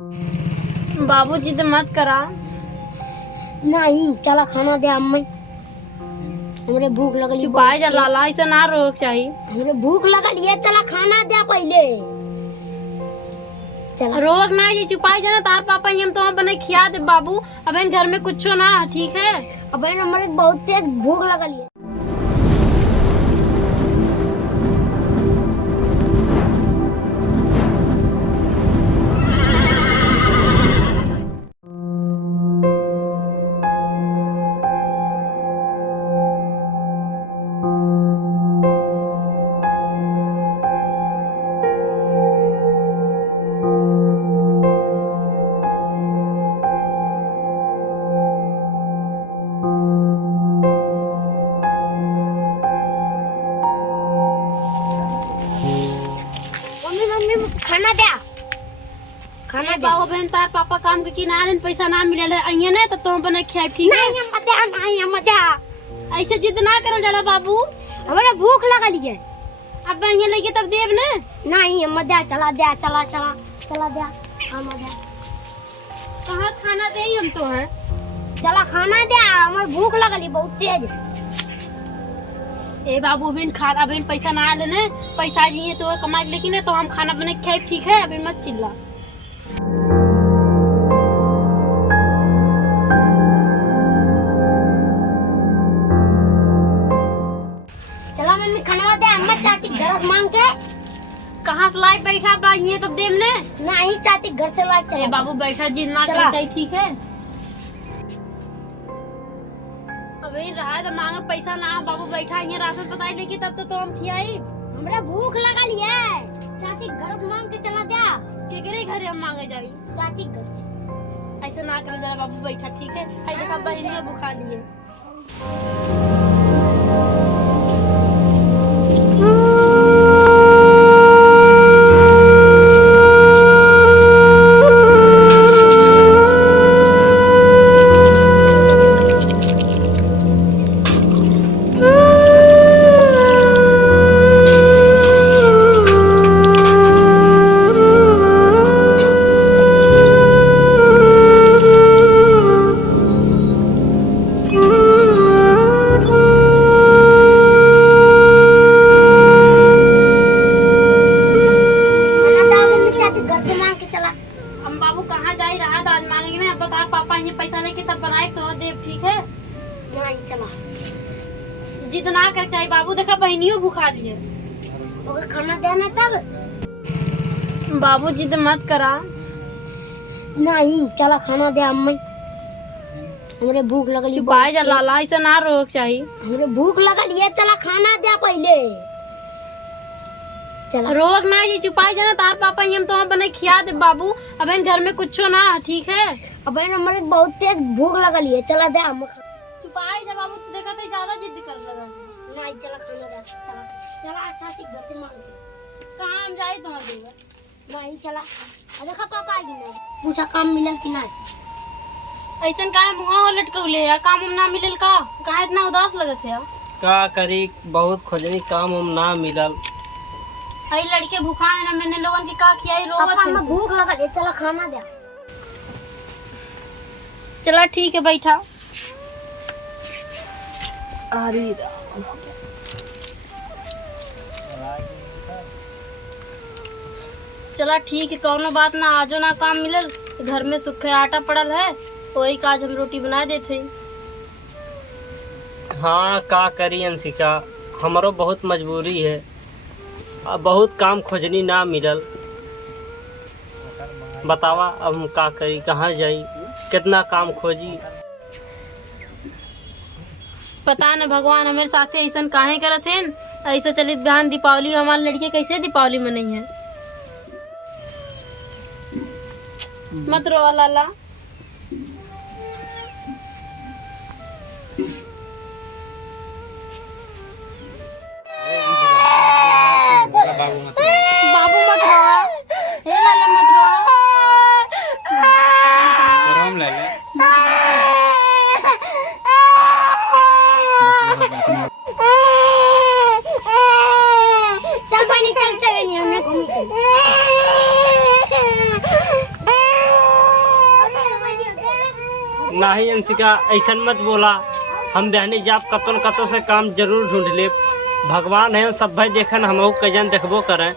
बाबू जिद मत करा। नहीं चला खाना दे अम्मी, हमरे भूख लगल। चुपाई जा लाला, ऐसा ना रोक चाहिए। हमरे भूख लगल ये, चला खाना दे पहले। चला रोक ना, ये चुपाई जाना तार पापा हम तो बने खिया दे बाबू। अब घर में कुछ ना, ठीक है। अब हमरे बहुत तेज भूख लगल है। खाना दे, खाना बाबू बहन तार पापा काम के किनारे पैसा ना मिले है ना, तो बने खाए, ठीक है। नहीं मत दे, ऐसे जिद ना करल जाला बाबू। हमरा भूख लगल है। अब यहाँ लेके तब देव ने। नहीं मत दे, चला दे, चला चला चला दे, हम दे। कहाँ खाना दे हम तो है। चला खाना दे, हमर भूख लगल है बहुत तेज। ए बाबू बहन खा, अब पैसा ना आले ने, पैसा दिए तो कमाए, लेकिन तो हम खाना बने खाए, ठीक है। अभी मत चिल्ला। चला मम्मी खाना दे, अम्मा चाची घर से मांग के। कहाँ से लाई बैठा बा ये तब देव ने। नहीं चाची घर से ला, चला बाबू बैठा, जिद ना चला। करना चाहिए, ठीक है। अबे रहा तो मांगे पैसा ना, बाबू बैठा ये राशन बताई लेके तब तो हम खियाई। हमरा भूख लगल है, चाची घर से मांग के चला दे। केकरे घरे हम मांगे जाई। चाची घर से। ऐसा ना कर जरा बाबू बैठा, ठीक है। आई देखा बहनिया बुखा लिए। पापा ये पैसा लेके तब बनाए तो देव, ठीक है। नहीं चला, जिद ना कर चाहिए बाबू, देखा बहनियों बुखा लिए। ओके खाना देना तब। बाबू जिद मत करा। नहीं चला खाना दे अम्मी, हमरे भूख लगल। चुपाई जा लाला, ऐसा ना रोक चाहिए। हमरे भूख लगल ये, चला खाना दे पहले। चला रोक ना, ये चुपाई जाना तार पापा हम तो बने खिया दे बाबू। अब घर में कुछ ना, ठीक है। अब हमरे बहुत तेज भूख लगल है, चला दे अम्मा। चुपाई जा बाबू, देखा तो ज्यादा जिद कर लगा। नहीं चला खाना दे, चला चला चाची घर से मांग के। कहाँ हम जाए तो देगा। नहीं चला, देखा पापा आई नहीं, पूछा काम मिलल कि नहीं। ऐसा काहे मुँह लटकौले है, काम हम ना मिलल का, काहे इतना उदास लगत है। का करी, बहुत खोजनी, काम हम ना मिलल। आई लड़के भूखा है ना, मैंने लोगन की का खियाई रोवत पापा है। हमें भूख लगल है, चला खाना दे। चला ठीक है, बैठा। अरे चला ठीक है, कौनो बात ना, आजो ना काम मिलल, घर में सूखे आटा पड़ल है, वही काज हम रोटी बना देते हैं। हाँ का करी अंशिका, हमारो बहुत मजबूरी है। अब बहुत काम खोजनी ना मिलल, बतावा अब हम का करी, कहाँ जाई, कितना काम खोजी। पता न भगवान हमारे साथे ऐसा काहे करत हैं। ऐसा चलित बहन दीपावली, हमारे लड़के कैसे दीपावली मनाई है। मत रो लाला। बाबू मत रो, हे लाला मत रो। आराम ले ले। चल पानी, चल चल, हमने घूमी चल। नहीं अंशिका, ऐसा मत बोला। हम बहनी जाप कतो न कतो से काम जरूर ढूंढ ले। भगवान है सब भाई देखन, हम कजन देखबो करें।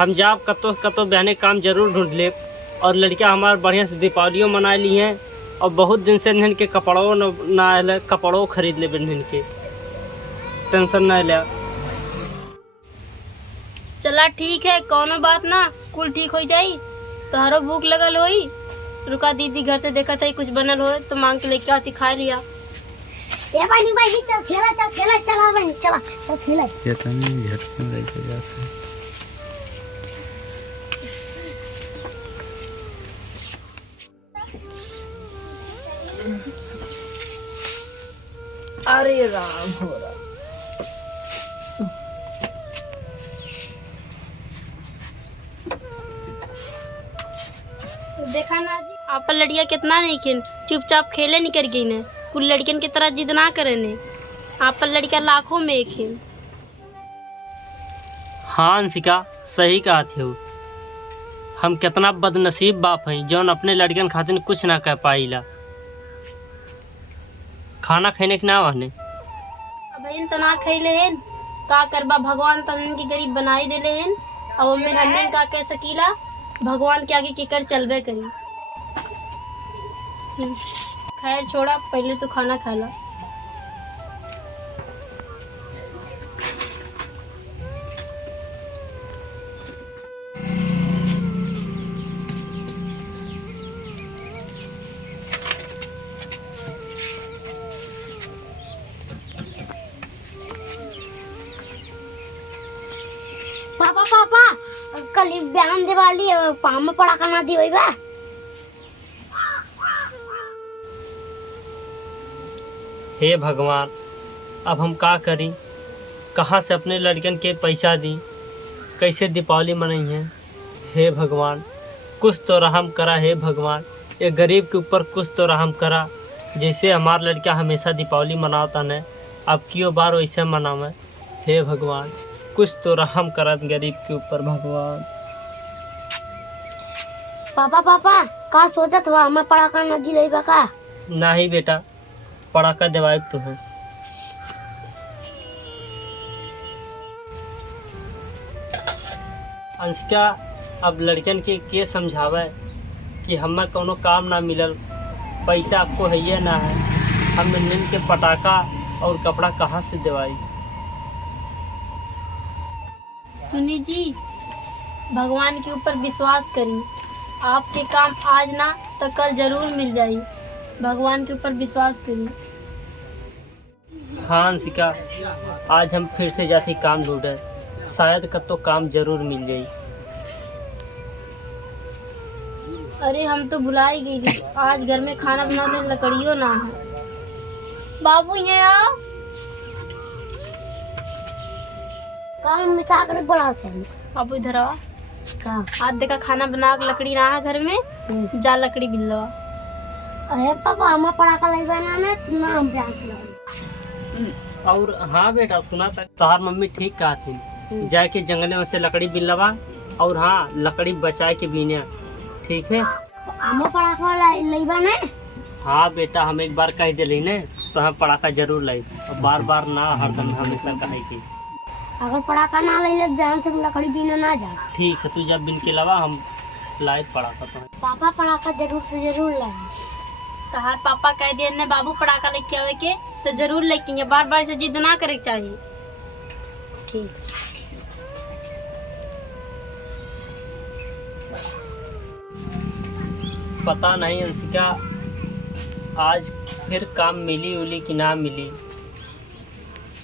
हम जाप कतो कतो बहने काम जरूर ढूंढ ले। और लड़कियां हमारे बढ़िया से दीपावलियों मना ली हैं और बहुत दिन से इन्हन के कपड़ों ना आए, कपड़ों खरीद ले इन्हन के, टेंशन ना ले। चला ठीक है, कोनो बात ना, कुल ठीक हो जाई। तोहरो भूख लगल होई, रुका दीदी घर से देखा था कुछ बनल हो तो मांग के लेके आती, खा लिया। ए बहनी बहनी चल खेला चला बहनी चला चल खेला। ये तो नहीं घर में लेके जाता है। अरे राम हो रहा। देखा ना जी, आप लड़िया कितना नहीं खेन, चुपचाप खेले नहीं कर गई ने। कुल लड़कियन की तरह जिद ना करे ने। आप लड़का लाखों में एक है। हाँ अंशिका, सही कहा थी। हम कितना बदनसीब बाप हैं जौन अपने लड़कन खातिर कुछ ना कह पाईला। खाना खाने के ना वहने अब तना खैले हैं, का करबा, भगवान तन की गरीब बनाई देले हैं। अब मेरे हमने का कह सकीला, भगवान के आगे केकर चलबे करी। खैर छोड़ा, पहले तो खाना खा ला। पापा पापा कल बयान दिवाली पाम में पड़ा करना दी हुई बा। हे भगवान, अब हम का करी, कहाँ से अपने लड़कन के पैसा दी, कैसे दीपावली मनाई है। हे भगवान, कुछ तो रहम करा। हे भगवान, ये गरीब के ऊपर कुछ तो रहम करा। जैसे हमार लड़का हमेशा दीपावली मनाता न, अब क्यों बार वैसे मनावे। हे भगवान, कुछ तो रहम करा गरीब के ऊपर भगवान। पापा पापा का सोचत हुआ हमें पड़ा करना दी रही बा का? नहीं बेटा, पड़ाका दिवाए तो है। अंशिका, अब लड़कन के समझावे कि हमें कोनो काम ना मिलल, पैसा आपको है ना है, हम इन के पटाखा और कपड़ा कहाँ से दिवाई। सुनी जी, भगवान के ऊपर विश्वास करी। आपके काम आज ना तो कल जरूर मिल जाई। भगवान के ऊपर विश्वास करी। हाँ अंशिका, आज हम फिर से जाते काम ढूंढे, शायद कब तो काम जरूर मिल जाई। अरे हम तो भुला ही गई, आज घर में खाना बनाने लकड़ियों ना है। बाबू यहाँ आओ। काम में का करे बड़ा से बाबू इधर आओ। का आज देखा खाना बना के लकड़ी ना है घर में, जा लकड़ी बिल लो। अरे पापा हमें पड़ा कर ले बनाना ना, हम प्यार से लगे। और हाँ बेटा, सुना था तोहार मम्मी ठीक कहा थी, जाके जंगले में से लकड़ी बिलवा और हाँ लकड़ी बचा के बीने, ठीक है। हमें पड़ा कर ले बने। हाँ बेटा, हम एक बार कह दिली ने तो हम पड़ाका जरूर लाई, और बार बार ना, हरदम हमेशा कहे की। अगर पड़ा कर ना ले ध्यान से लकड़ी बीने ना जा। ठीक है, तू जब बिन के लावा हम लाए पड़ाका तो। पापा पड़ा कर जरूर से जरूर लाए। तहार पापा कह दिए ने बाबू पटाखा लेके आवे के तो जरूर लेके आएंगे, बार बार से जिद ना करे के चाहिए। ठीक। पता नहीं अंशिका, आज फिर काम मिली उली कि ना मिली।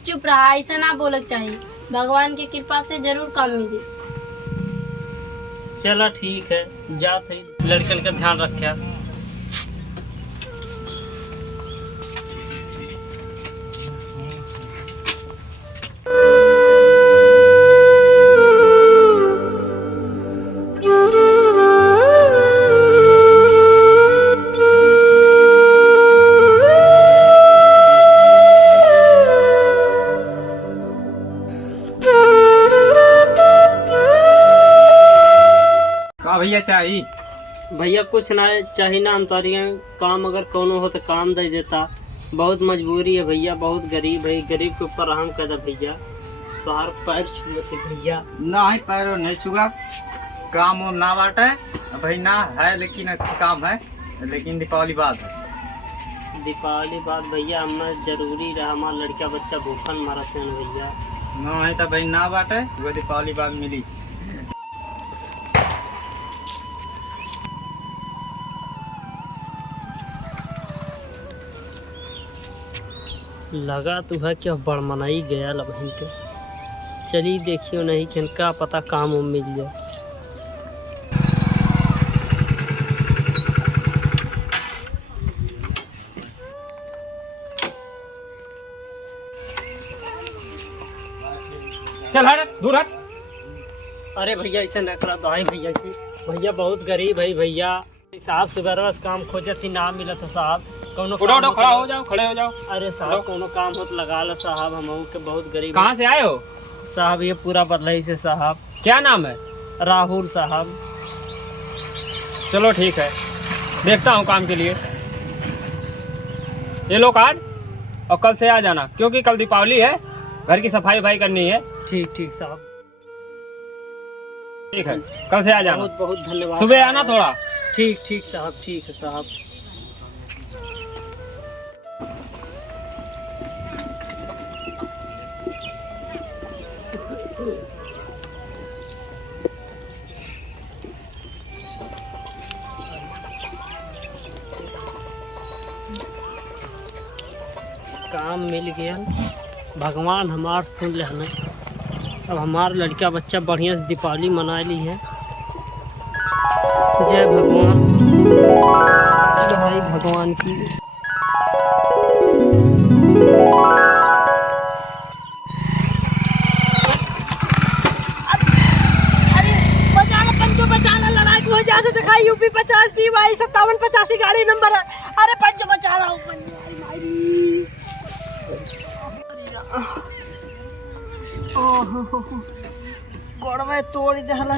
चुप रहा, ऐसा ना बोलक चाहिए। भगवान की कृपा से जरूर काम मिले। चला ठीक है, जा थे लड़कन का ध्यान रखा। का भैया चाहिए? भैया कुछ ना चाहिए ना, हम तारी काम अगर कोनो हो तो काम दे देता। बहुत मजबूरी है भैया, बहुत गरीब है, गरीब के ऊपर रहम कर दे भैया। तोहार पैर छुए थे भैया। ना ही पैरों नहीं छुआ, काम वाम ना बाटे भाई ना है, लेकिन काम है, लेकिन दीपावली बाद है। दीपावली बाद भैया हमें जरूरी रहा, हमारा लड़का बच्चा भूखन मरते हैं भैया। ना है तो भाई ना बाटे, वो दीपावली बाद मिली। लगा तो है कि अब बड़मनाई गया बहन के। चलिए देखियो नहीं कि इनका पता काम उम मिल जाए। चल हट, दूर हट। अरे भैया ऐसे न करा भाई, भैया की भैया बहुत गरीब है भैया। साहब सुबह बस काम खोजे थी, ना मिला था साहब। कोनो उठो उठो, खड़ा हो जाओ, खड़े हो जाओ। अरे साहब कोनो काम हो तो लगा लो साहब, हम के बहुत गरीब कहाँ से आए हो? साहब ये पूरा बदलाई से साहब। क्या नाम है? राहुल साहब। चलो ठीक है, देखता हूँ काम के लिए। ये लो कार्ड, और कल से आ जाना, क्योंकि कल दीपावली है, घर की सफाई भाई करनी है। ठीक ठीक साहब, ठीक है, कल से आ जाना। बहुत बहुत धन्यवाद। सुबह आना थोड़ा। ठीक ठीक साहब, ठीक है साहब। काम मिल गया, भगवान हमार सुन लेना। अब हमार लड़का बच्चा बढ़िया से दीपावली मना ली है। जय भगवान, भाई भगवान की। अरे बचाना पंचो, बचाना, लड़ाई हो जाते दिखाई। यूपी 50 डी वाई 5785 गाड़ी नंबर है। अरे पंचो बचा रहा हूँ, गोड़ में तोड़ दे हला।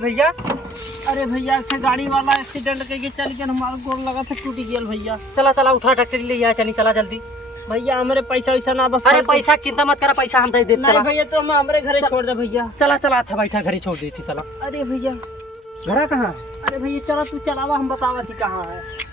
भैया अरे भैया से गाड़ी वाला एक्सीडेंट करके चल गया, हमारा गोड़ लगा था, टूट गया भैया। चला चला, उठा ट्रैक्टर ले आ, चली चला जल्दी। भैया हमारे पैसा वैसा ना बस। अरे पैसा चिंता मत करा, पैसा हम दे देब। नहीं चला भैया, तो हम हमारे घरे छोड़ दे भैया। चला चला, अच्छा बैठा, घरे छोड़ देती। चला। अरे भैया, घरा कहाँ? अरे भैया चला तू चलावा, हम बतावा थी कहाँ है।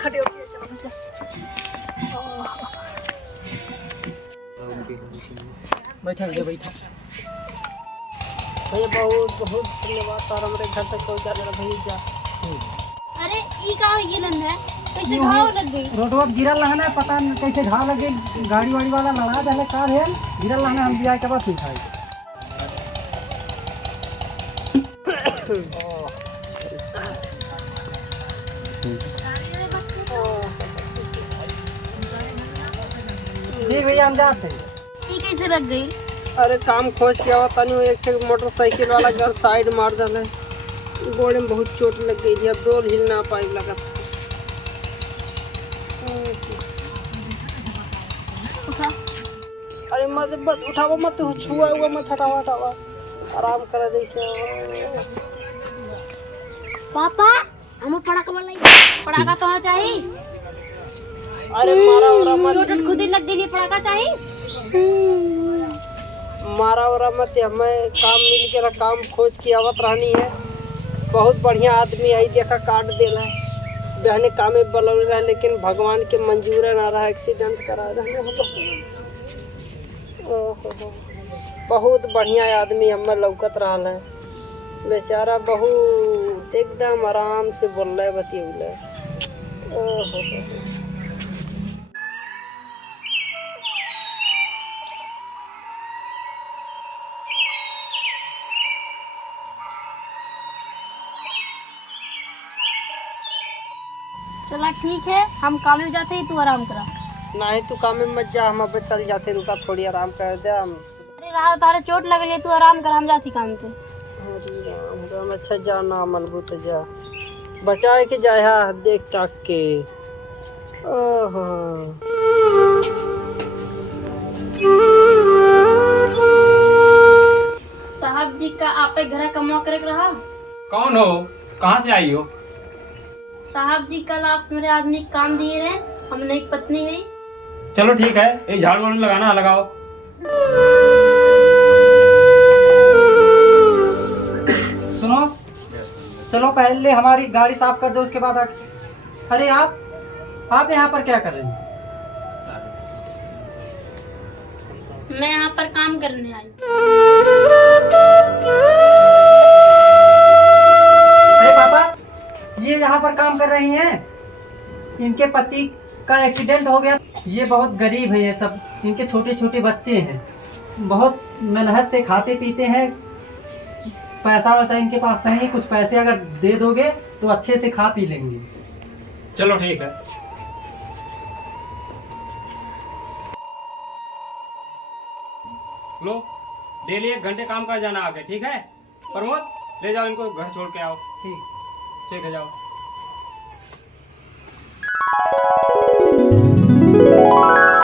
खड़े हो गए, चलो। बैठा भैया, बैठा भैया। बहुत बहुत धन्यवाद तार हमारे घर तक पहुँचा दे भैया। अरे ई का हो गिलन है, कैसे घाव लग गई? रोडवा गिरल रहना, पता नहीं कैसे घाव लग गई। गाड़ी वाड़ी वाला लड़ा दे कार है, गिरल रहना, हम बिया के बाद ठीक है। ठीक भैया, हम जाते हैं। ई कैसे लग गई? अरे काम खोज के आवा तनी, एक मोटरसाइकिल वाला घर साइड मार दल है, गोड़े में बहुत चोट लग गई थी, अब डोल हिल ना पाई लगा। उठा। अरे मत उठावा, मत छुआ हुआ मत, हटावा हटावा, आराम कर दे से। पापा हमें पड़ाका वाला पड़ाका तो चाहिए। अरे मारा और मत, चोट खुद ही लग गई, पड़ाका चाहिए। मारा और मत, हमें काम मिल के काम खोज की आवत रहनी है। बहुत बढ़िया आदमी आई, देखा काट देला है, बहने कामे बलौल रहा, लेकिन भगवान के मंजूर ना रहा, एक्सीडेंट करा रहा। ओहो, बहुत बढ़िया आदमी हमें लौकत रहा है, बेचारा बहुत एकदम आराम से बोल रहे, बतियौले। ओहो चला ठीक है, हम काम में जाते ही तू आराम करा। नहीं तू काम में मत जा, हम अब चल जाते, रुका थोड़ी आराम कर दे हम। अरे रात तारे चोट लगले, तू आराम कर, हम जाती काम पे। अरे राम राम, अच्छा जा ना मनबू तो जा, बचाए के जाए हा देख ताक के। ओहो साहब जी का आप घर कमा करे रहा। कौन हो, कहाँ से आई हो? साहब जी कल आप मेरे आदमी को काम दिए रहे, हमने एक पत्नी है। चलो ठीक है, ये झाड़ू वाड़ू लगाना लगाओ। सुनो, चलो पहले हमारी गाड़ी साफ कर दो, उसके बाद अरे आप यहाँ पर क्या कर रहे हैं? मैं यहाँ पर काम करने आई। अरे पापा, ये यहाँ पर काम कर रही हैं, इनके पति का एक्सीडेंट हो गया। ये बहुत गरीब है, ये सब इनके छोटे छोटे बच्चे हैं, बहुत मेहनत से खाते पीते हैं, पैसा वैसा इनके पास नहीं। कुछ पैसे अगर दे दोगे तो अच्छे से खा पी लेंगे। चलो ठीक है। लो डेली 1 घंटे काम कर जाना आगे, ठीक है? प्रमोद ले जाओ इनको घर छोड़ के आओ। ठीक ठीक है जाओ।